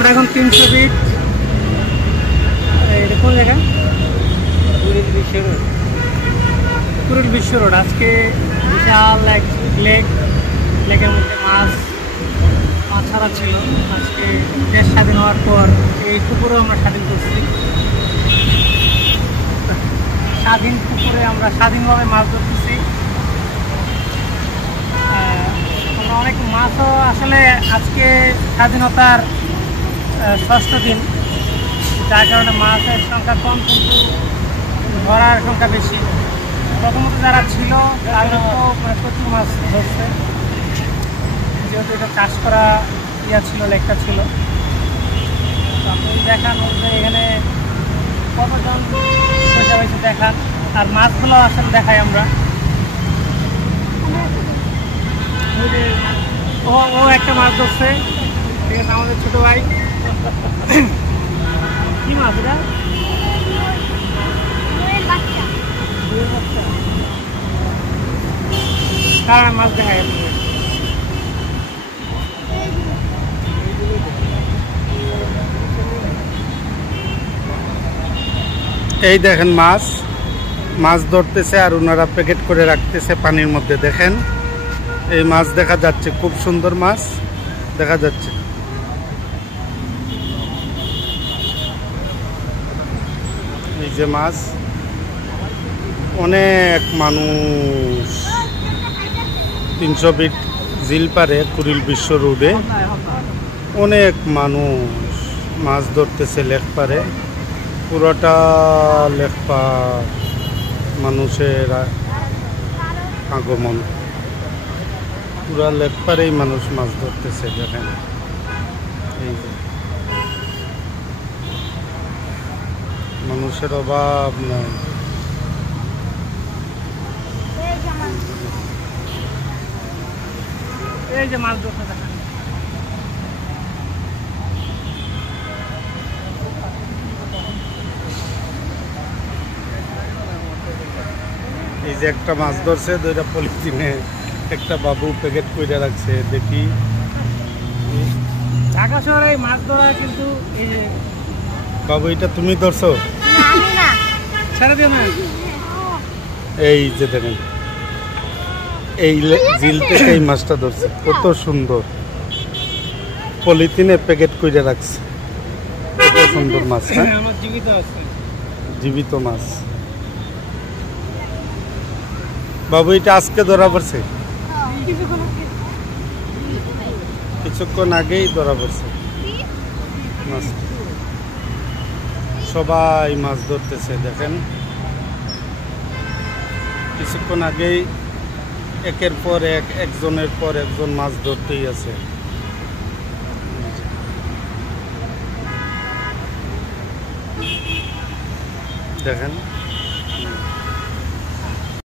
আমরা এখন 300 ফিট কোন জায়গা কুড়িল বিশ্ব রোড। আজকে বিশাল এক লেকের মধ্যে মাছ ছাড়া ছিল। আজকে দেশ স্বাধীন হওয়ার পর এই পুকুরেও আমরা স্বাধীন করছি। স্বাধীন পুকুরে আমরা স্বাধীনভাবে মাছ ধরতেছি। আমরা অনেক মাছও আসলে আজকে স্বাধীনতার 6ষ্ঠ দিন, যার কারণে মাছের সংখ্যা কম কিন্তু ধরার সংখ্যা বেশি। প্রথমত যারা ছিল তারা তো প্রচুর মাছ ধরছে, যেহেতু এটা চাষ করা ছিল, লেকটা ছিল। আপনি দেখান এখানে কতজন পয়সা হয়েছে দেখান, আর মাছগুলো আসলে দেখাই আমরা। ও একটা মাছ ধরছে, ঠিক আছে, আমাদের ছোট ভাই। কি মাছ এটা? কারণ মাছ দেখা গেছে। এই দেখেন মাছ ধরতেছে আর ওনারা প্যাকেট করে রাখতেছে পানির মধ্যে। দেখেন এই মাছ দেখা যাচ্ছে, খুব সুন্দর মাছ দেখা যাচ্ছে। এই যে মাছ, অনেক মানুষ 300 ফিট ঝিল পারে কুড়িল বিশ্ব রোডে অনেক মানুষ মাছ ধরতেছে। লেক পারে পুরোটা লেক পার মানুষের আগমন, পুরা লেক পারেই মানুষ মাছ ধরতেছে। দেখেন এই যে মানুষের অভাব নাই। এই যে মাছ ধরতে দেখেন, এই যে একটা মাছ ধরছে, 2টা পলিথিনে একটা বাবু প্যাকেট করে রাখছে। দেখি ঢাকা শহরে এই মাছ ধরা কিন্তু এই যে বাবু, এটা তুমি ধরছো? ছেড়ে দিও না। এই যে দেখেন এই ঝিল থেকে এই মাছটা ধরছে, কত সুন্দর পলিথিনে প্যাকেট করে রাখছে। কত সুন্দর মাছ, আমার জীবিত আছে, জীবিত মাছ। বাবু এটা আজকে ধরা পড়ছে? কিছুক্ষণ আগেই ধরা পড়ছে মাছ। সবাই মাছ ধরতেছে। দেখেন কিছুক্ষণ আগেই একের পর একজনের পর একজন মাছ ধরতেই আছে। দেখেন